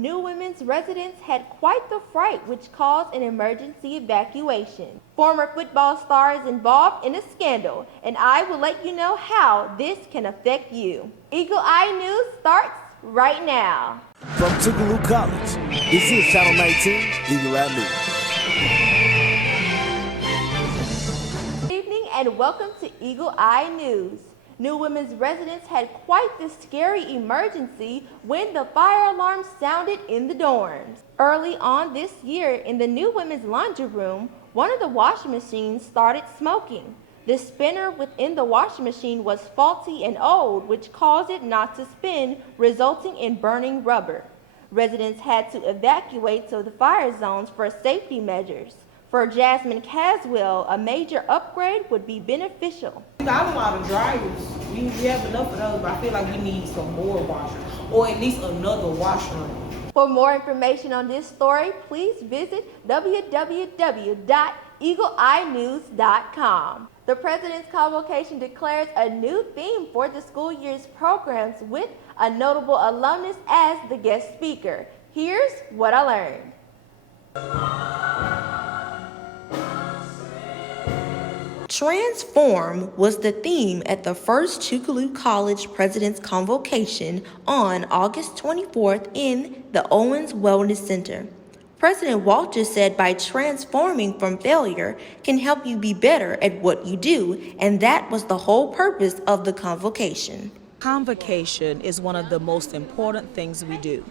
New Women's residents had quite the fright, which caused an emergency evacuation. Former football star is involved in a scandal, and I will let you know how this can affect you. EagleEye News starts right now. From Tougaloo College, this is Channel 19, EagleEye News. Good evening and welcome to EagleEye News. New Women's residents had quite the scary emergency when the fire alarm sounded in the dorms. Early on this year, in the New Women's laundry room, one of the washing machines started smoking. The spinner within the washing machine was faulty and old, which caused it not to spin, resulting in burning rubber. Residents had to evacuate to the fire zones for safety measures. For Jasmine Caswell, a major upgrade would be beneficial. We got a lot of dryers. We have enough of those, but I feel like we need some more washers, or at least another washroom. For more information on this story, please visit www.eagleeyenews.com. The President's Convocation declares a new theme for the school year's programs with a notable alumnus as the guest speaker. Here's what I learned. Transform was the theme at the first Tougaloo College President's Convocation on August 24th in the Owens Wellness Center. President Walters said by transforming from failure can help you be better at what you do, and that was the whole purpose of the convocation. Convocation is one of the most important things we do.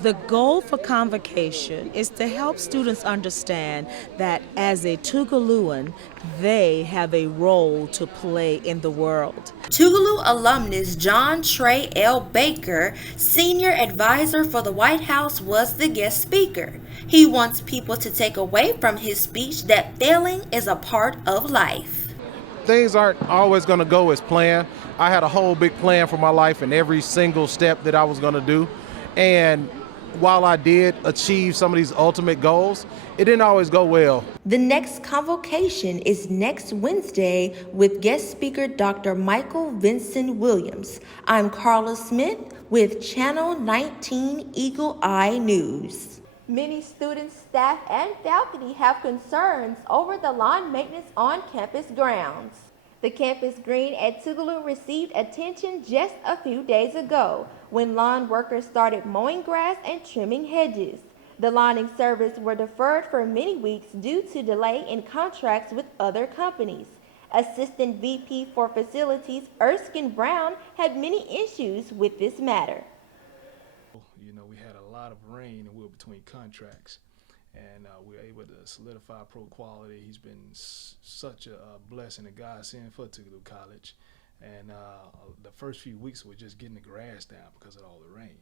The goal for convocation is to help students understand that as a Tougalooan, they have a role to play in the world. Tougaloo alumnus John Trey L. Baker, senior advisor for the White House, was the guest speaker. He wants people to take away from his speech that failing is a part of life. Things aren't always going to go as planned. I had a whole big plan for my life and every single step that I was going to do. And while I did achieve some of these ultimate goals, it didn't always go well. The next convocation is next Wednesday with guest speaker Dr. Michael Vincent Williams. I'm Carla Smith with Channel 19 EagleEye News. Many students, staff, and faculty have concerns over the lawn maintenance on campus grounds. The campus green at Tougaloo received attention just a few days ago when lawn workers started mowing grass and trimming hedges. The lawning service were deferred for many weeks due to delay in contracts with other companies. Assistant VP for Facilities Erskine Brown had many issues with this matter. You know, we had a lot of rain and we were between contracts. And we were able to solidify pro quality. He's been such a blessing, a godsend for Tougaloo College. And the first few weeks were just getting the grass down because of all the rain.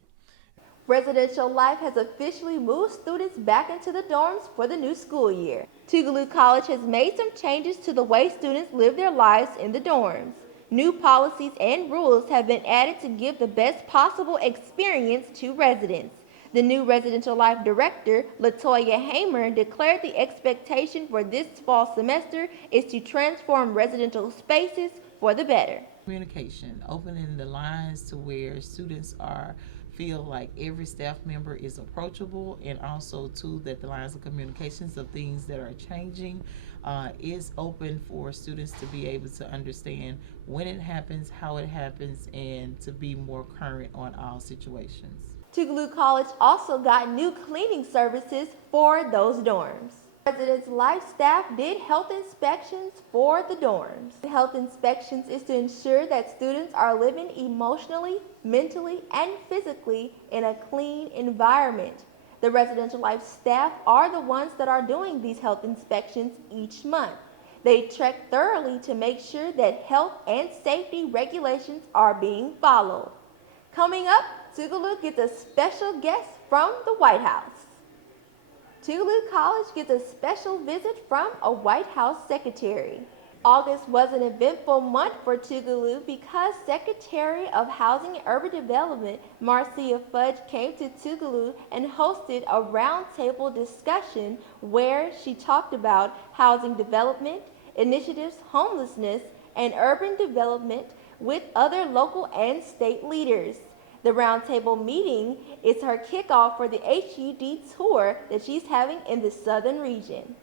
Residential Life has officially moved students back into the dorms for the new school year. Tougaloo College has made some changes to the way students live their lives in the dorms. New policies and rules have been added to give the best possible experience to residents. The new Residential Life Director, Latoya Hamer, declared the expectation for this fall semester is to transform residential spaces for the better. Communication, opening the lines to where students feel like every staff member is approachable, and also too that the lines of communications of things that are changing is open for students to be able to understand when it happens, how it happens, and to be more current on all situations. Tougaloo College also got new cleaning services for those dorms. Residence Life staff did health inspections for the dorms. Health inspections is to ensure that students are living emotionally, mentally, and physically in a clean environment. The Residential Life staff are the ones that are doing these health inspections each month. They check thoroughly to make sure that health and safety regulations are being followed. Coming up, Tougaloo gets a special guest from the White House. Tougaloo College gets a special visit from a White House secretary. August was an eventful month for Tougaloo because Secretary of Housing and Urban Development Marcia Fudge came to Tougaloo and hosted a roundtable discussion where she talked about housing development, initiatives, homelessness, and urban development with other local and state leaders. The roundtable meeting is her kickoff for the HUD tour that she's having in the southern region.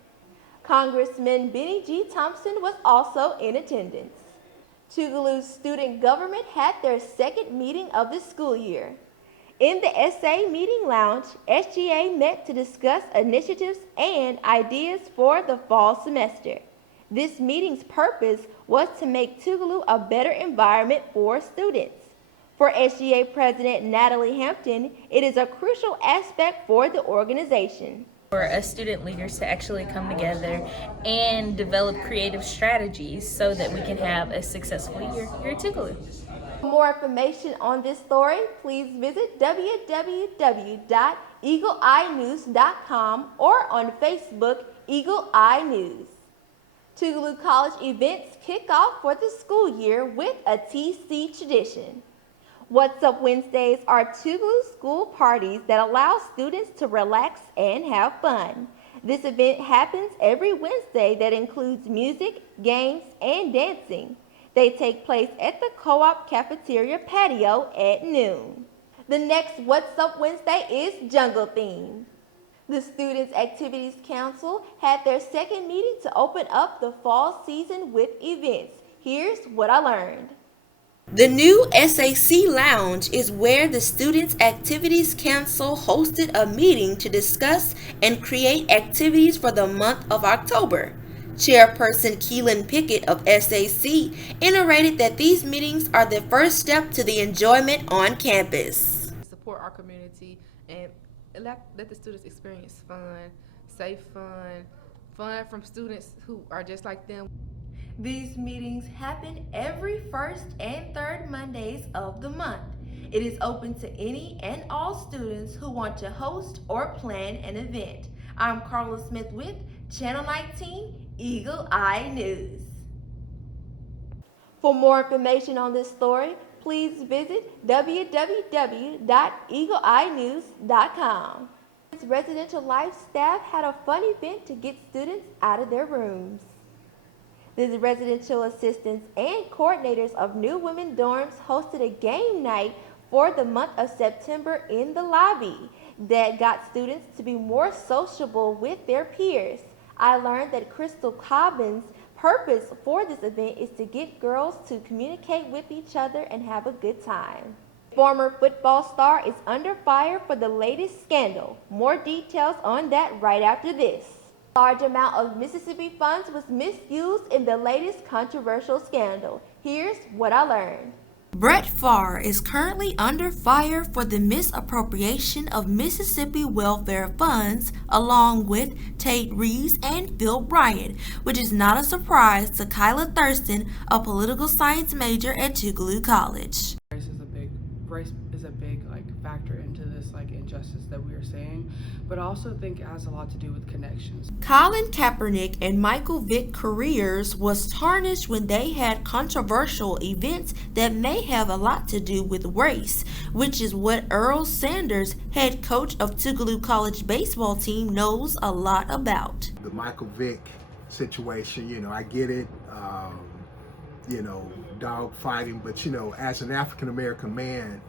Congressman Benny G. Thompson was also in attendance. Tougaloo's student government had their second meeting of the school year. In the SA meeting lounge, SGA met to discuss initiatives and ideas for the fall semester. This meeting's purpose was to make Tougaloo a better environment for students. For SGA President Natalie Hampton, it is a crucial aspect for the organization. For us student leaders to actually come together and develop creative strategies so that we can have a successful year here at Tougaloo. For more information on this story, please visit www.eagleeyenews.com or on Facebook, EagleEye News. Tougaloo College events kick off for the school year with a TC tradition. What's Up Wednesdays are Tougaloo school parties that allow students to relax and have fun. This event happens every Wednesday that includes music, games, and dancing. They take place at the Co-op Cafeteria patio at noon. The next What's Up Wednesday is jungle themed. The Students Activities Council had their second meeting to open up the fall season with events. Here's what I learned. The new SAC Lounge is where the Students Activities Council hosted a meeting to discuss and create activities for the month of October. Chairperson Keelan Pickett of SAC iterated that these meetings are the first step to the enjoyment on campus. Support our community and let the students experience fun, safe fun from students who are just like them. These meetings happen every first and third Mondays of the month. It is open to any and all students who want to host or plan an event. I'm Carla Smith with Channel 19 EagleEye News. For more information on this story, please visit www.eagleeyenews.com. Residential Life staff had a fun event to get students out of their rooms. The residential assistants and coordinators of New Women Dorms hosted a game night for the month of September in the lobby that got students to be more sociable with their peers. I learned that Crystal Cobbin's purpose for this event is to get girls to communicate with each other and have a good time. Former football star is under fire for the latest scandal. More details on that right after this. A large amount of Mississippi funds was misused in the latest controversial scandal. Here's what I learned. Brett Favre is currently under fire for the misappropriation of Mississippi welfare funds, along with Tate Reeves and Phil Bryant, which is not a surprise to Kyla Thurston, a political science major at Tougaloo College. Race is a big factor into this injustice that we are seeing, but I also think it has a lot to do with connections. Colin Kaepernick and Michael Vick careers was tarnished when they had controversial events that may have a lot to do with race, which is what Earl Sanders, head coach of Tougaloo College baseball team, knows a lot about. The Michael Vick situation, I get it. Dog fighting, but as an African American man,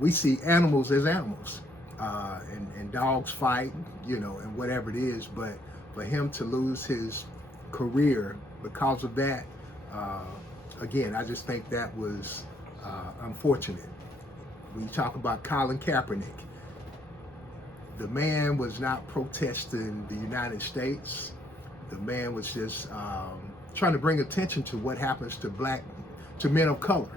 we see animals as animals, and dogs fight, and whatever it is. But for him to lose his career because of that, again, I just think that was unfortunate. When you talk about Colin Kaepernick, the man was not protesting the United States. The man was just trying to bring attention to what happens to men of color.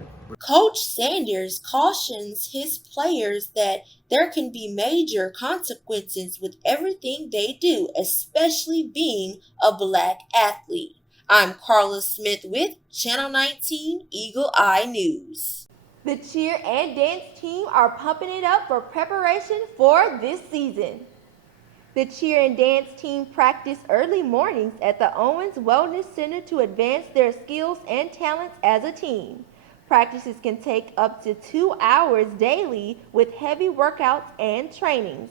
Coach Sanders cautions his players that there can be major consequences with everything they do, especially being a black athlete. I'm Carla Smith with Channel 19 EagleEye News. The cheer and dance team are pumping it up for preparation for this season. The cheer and dance team practice early mornings at the Owens Wellness Center to advance their skills and talents as a team. Practices can take up to 2 hours daily with heavy workouts and trainings.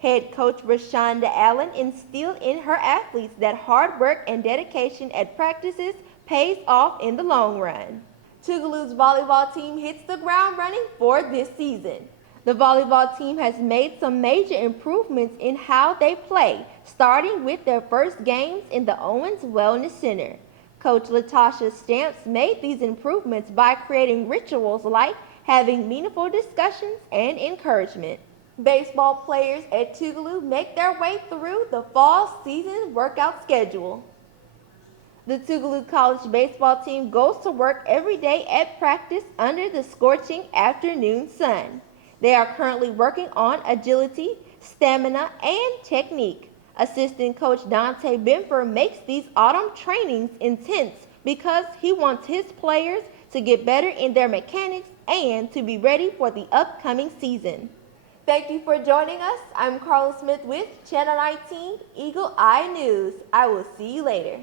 Head coach Rashonda Allen instilled in her athletes that hard work and dedication at practices pays off in the long run. Tougaloo's volleyball team hits the ground running for this season. The volleyball team has made some major improvements in how they play, starting with their first games in the Owens Wellness Center. Coach Latasha Stamps made these improvements by creating rituals like having meaningful discussions and encouragement. Baseball players at Tougaloo make their way through the fall season workout schedule. The Tougaloo College baseball team goes to work every day at practice under the scorching afternoon sun. They are currently working on agility, stamina, and technique. Assistant coach Dante Benfer makes these autumn trainings intense because he wants his players to get better in their mechanics and to be ready for the upcoming season. Thank you for joining us. I'm Carla Smith with Channel 19 Eagle Eye News. I will see you later.